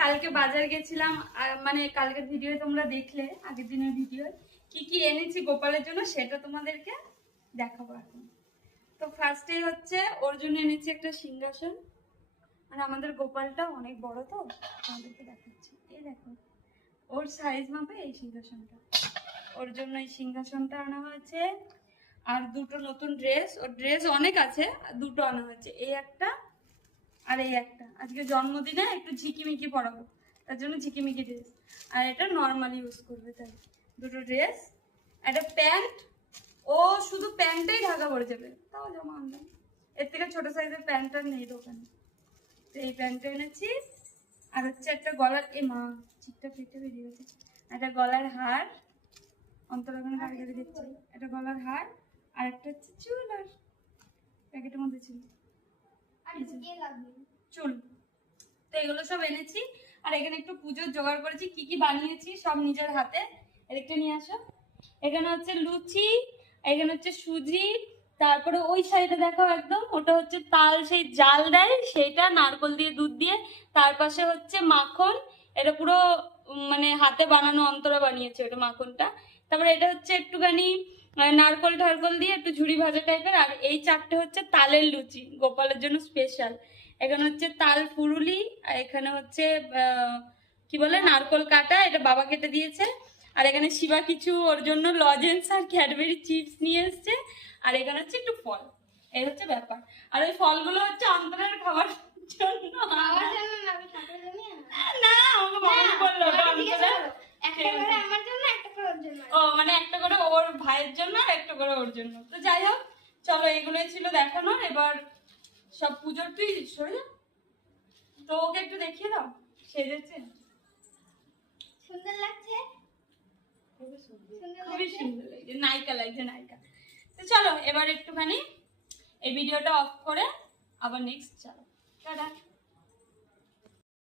কালকে বাজার গেছিলাম, মানে কালকের ভিডিও তোমরা দেখলে, আগের দিনের ভিডিও কি কি এনেছি গোপালের জন্য সেটা তোমাদেরকে দেখাবো এখন। তো ফার্স্টে হচ্ছে ওর জন্য এনেছি একটা সিংহাসন, মানে আমাদের গোপালটা অনেক বড় তো তোমাদেরকে দেখাচ্ছি। এই দেখো ওর সাইজ মাপে এই সিংহাসনটা, ওর জন্য এই সিংহাসনটা আনা হয়েছে। আর দুটো নতুন ড্রেস, ওর ড্রেস অনেক আছে, দুটো আনা হয়েছে, এই একটা আর এই একটা। আজকে জন্মদিনে একটু ঝিকিমিকি পরাবো, তার জন্য ঝিকিমিকি ড্রেস। আর এটা নর্মালি ইউজ করবে, তাই দুটো ড্রেস, একটা প্যান্ট। ও শুধু প্যান্টেই ঢাকা পড়ে যাবে, তাও জামা আনলাম। এর থেকে ছোট সাইজের প্যান্ট আর নেই দোকানে, তো এই প্যান্টটা এনেছি। আর হচ্ছে একটা গলার, এ মা চিকটা ফেটে বেরিয়ে গেছে, একটা গলার হার, অন্তর এখন গাড়ি গাড়ি দিচ্ছে, একটা গলার হার। আর একটা হচ্ছে চুল, আর প্যাকেটের মধ্যে ছিল চুল। তো এগুলো সব এনেছি। আর এখানে একটু পুজোর জোগাড় করেছি, কি কি বানিয়েছি সব নিজের হাতে। এদিকটা নিয়ে আসো। এখানে হচ্ছে লুচি, এখানে হচ্ছে সুজি, তারপরে ওই সাইডে দেখো একদম, ওটা হচ্ছে তাল, সেই জাল দেয় সেইটা, নারকল দিয়ে দুধ দিয়ে। তার পাশে হচ্ছে মাখন, এটা পুরো মানে হাতে বানানো, অন্তরা বানিয়েছে ওটা মাখনটা। তারপরে এটা হচ্ছে একটুখানি নারকল ঠারকল দিয়ে একটু ঝুড়ি ভাজা টাইপের। আর এই চারটে হচ্ছে তালের লুচি, গোপালের জন্য স্পেশাল। এখানে হচ্ছে তাল ফুরুলি, আর এখানে হচ্ছে কি বলে নারকল কাটা, এটা বাবা কেটে দিয়েছে। আর এখানে শিবা কিছু ওর জন্য লজেন্স আর ক্যাডবেরি চিপস নিয়ে এসছে। আর এখানে হচ্ছে একটু ফল, এই হচ্ছে ব্যাপার। আর ওই ফলগুলো হচ্ছে অন্তরের খাবার জন্য। না আমাকে বাবা বললো ও মানে একটা করে ওর ভাইয়ের জন্য আর একটা করে ওর জন্য। তো যাই হোক, চলো এগুলোই ছিল দেখানোর। এবার সব পুজোর, তুই সরে যা, তো ওকে একটু দেখিয়ে দাও সেজেছে। সুন্দর লাগছে, খুবই সুন্দর লাগছে, নায়িকা লাগছে, নায়িকা। তো চলো এবার একটুখানি এই ভিডিওটা অফ করে আবার নেক্সট চলো, টাটা।